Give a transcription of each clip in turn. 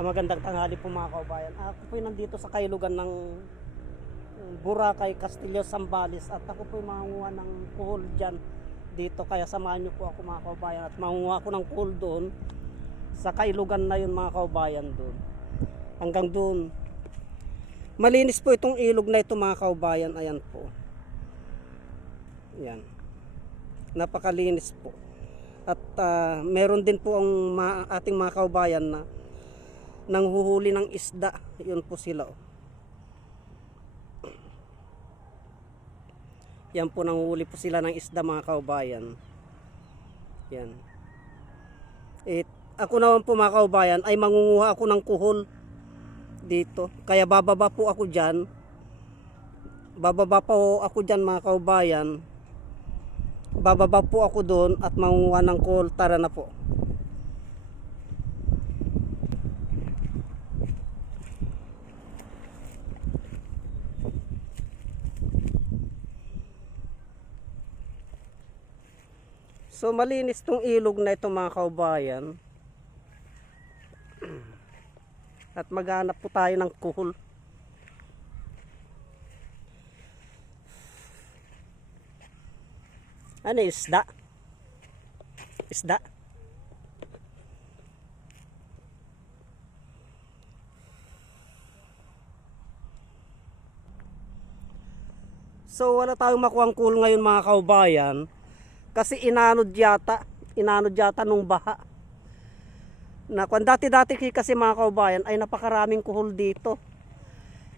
Magandang tanghali po mga kaubayan. Ako po nandito sa kailugan ng Boracay, Castillo, Zambales at ako po mangunguha ng kuhol dyan dito. Kaya samahan niyo po ako mga kaubayan at mangunguha ako ng kuhol doon sa kailugan na yun mga kaubayan doon. Hanggang doon. Malinis po itong ilog na ito mga kaubayan. Ayan po. Ayan. Napakalinis po. At meron din po ang ating mga kaubayan na nanghuhuli ng isda. Yun po sila. Yan po, nanghuhuli po sila ng isda mga kaubayan. Yan. Ako naman po mga kaubayan ay mangunguha ako ng kuhol dito. Kaya bababa po ako dyan. Bababa po ako dyan mga kaubayan. Bababa po ako doon at mangunguha ng kuhol. Tara na po. So malinis tong ilog na ito mga kaubayan. At maghanap po tayo ng kuhol. Ano, isda? Isda? So wala tayong makuhang kuhol ngayon mga kaubayan. Kasi inanod yata nung baha. Na kung dati-dati kasi mga kaubayan ay napakaraming kuhol dito.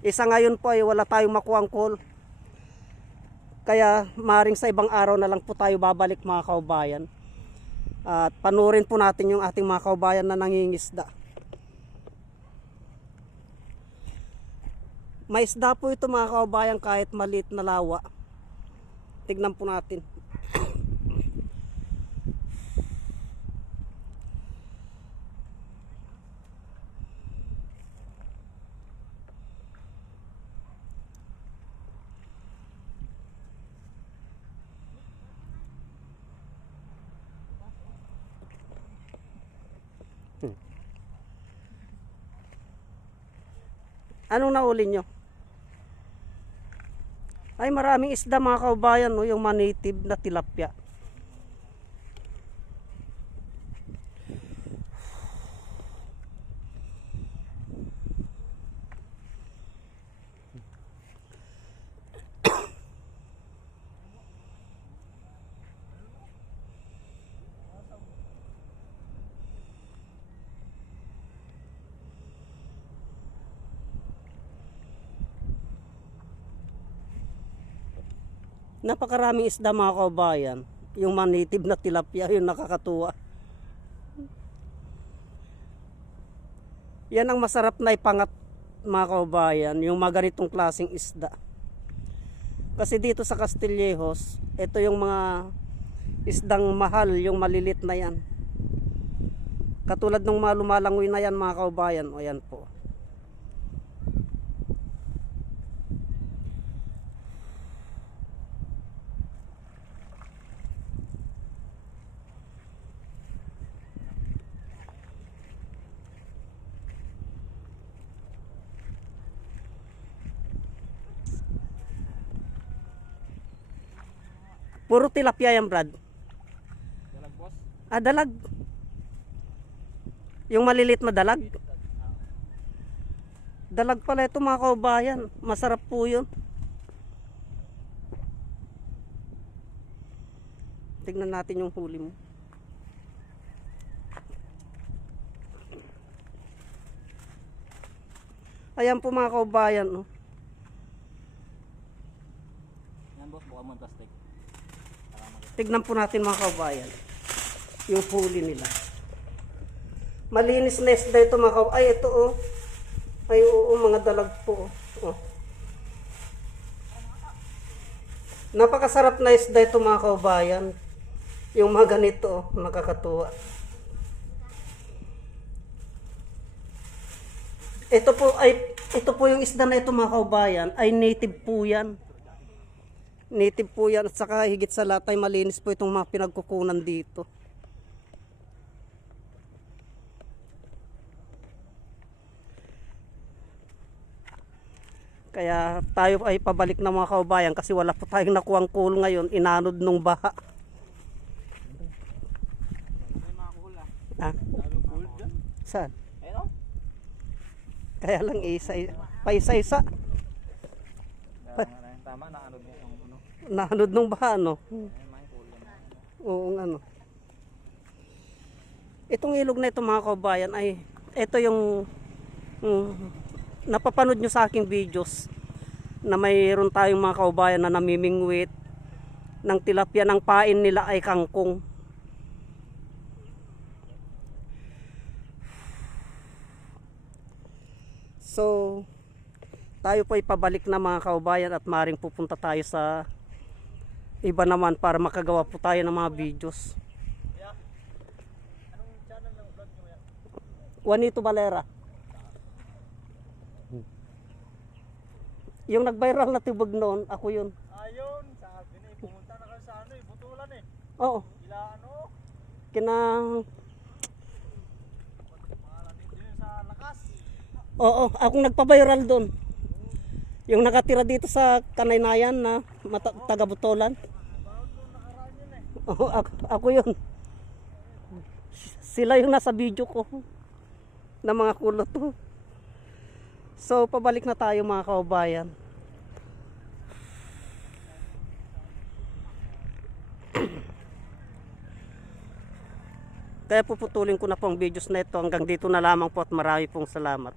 Isa ngayon po ay wala tayong makuhang kuhol. Kaya maring sa ibang araw na lang po tayo babalik mga kaubayan. At panurin po natin yung ating mga kaubayan na nangingisda. May isda po ito mga kaubayan kahit maliit na lawa. Tignan po natin. Anong nahuli nyo? Ay, maraming isda mga kaubayan, no? Yung native na tilapia. Napakaraming isda mga kaubayan. Yung native na tilapia, yung nakakatuwa. Yan ang masarap na ipangat mga kaubayan, yung mga ganitong klaseng isda. Kasi dito sa Castillejos, ito yung mga isdang mahal, yung malilit na yan. Katulad ng mga lumalangoy na yan mga kaubayan. O yan po. Puro tilapia yan, Brad. Dalag, boss. Dalag. Yung malilit na dalag. Dalag pala ito mga kaubayan. Masarap po yun. Tignan natin yung huli mo. Ayan po mga kaubayan. Oh. Yan, boss. Buka mo ang plastic. Tignan po natin mga kaubayan. Yung huli nila. Malinis na isda ito mga kaubayan. Ay ito oh. Ay oo, mga dalag po. Oh. Napakasarap na isda ito mga kaubayan. Yung mga ganito oh, nakakatuwa. Ito po yung isda na ito mga kaubayan. Ay native po yan. Native po yan at saka higit sa lahat ay malinis po itong mga pinagkukunan dito. Kaya tayo ay pabalik na mga kaubayan kasi wala po tayong nakuhang coal ngayon, inanod nung baha. May mga kuhol ah. Ha? Daming kuhol dyan. Saan? Ayun o. Kaya lang paisa-isa. Tama na ano din yung ano. Nanod nung baha, no? Ayun, may kuhol yan. Oo, ano. Itong ilog na ito mga kaubayan ay, ito yung napapanood nyo sa aking videos na mayroon tayong mga kaubayan na namimingwit ng tilapia, ng pain nila ay kangkong. So, tayo po ay pabalik na mga kaubayan at maring pupunta tayo sa iba naman para makagawa po tayo ng mga videos. Anong channel ng vlog nyo yan? Juanito Valera. Yung nag-viral na tubog noon, ako yun. Ayun, sabi na pumunta na kayo sa ano eh, Butulan eh. Oo, Ila ano, kina... pangalan din yun sa lakas. Oo, akong nagpa-viral doon. Yung nakatira dito sa Kanaynayan na taga-Butolan. Baon nung nakaraan yun eh. Oo, ako yun. Sila yung nasa video ko na mga kulot to. So, pabalik na tayo mga kaubayan. Kaya puputulin ko na po ang videos na ito. Hanggang dito na lamang po at marami pong salamat.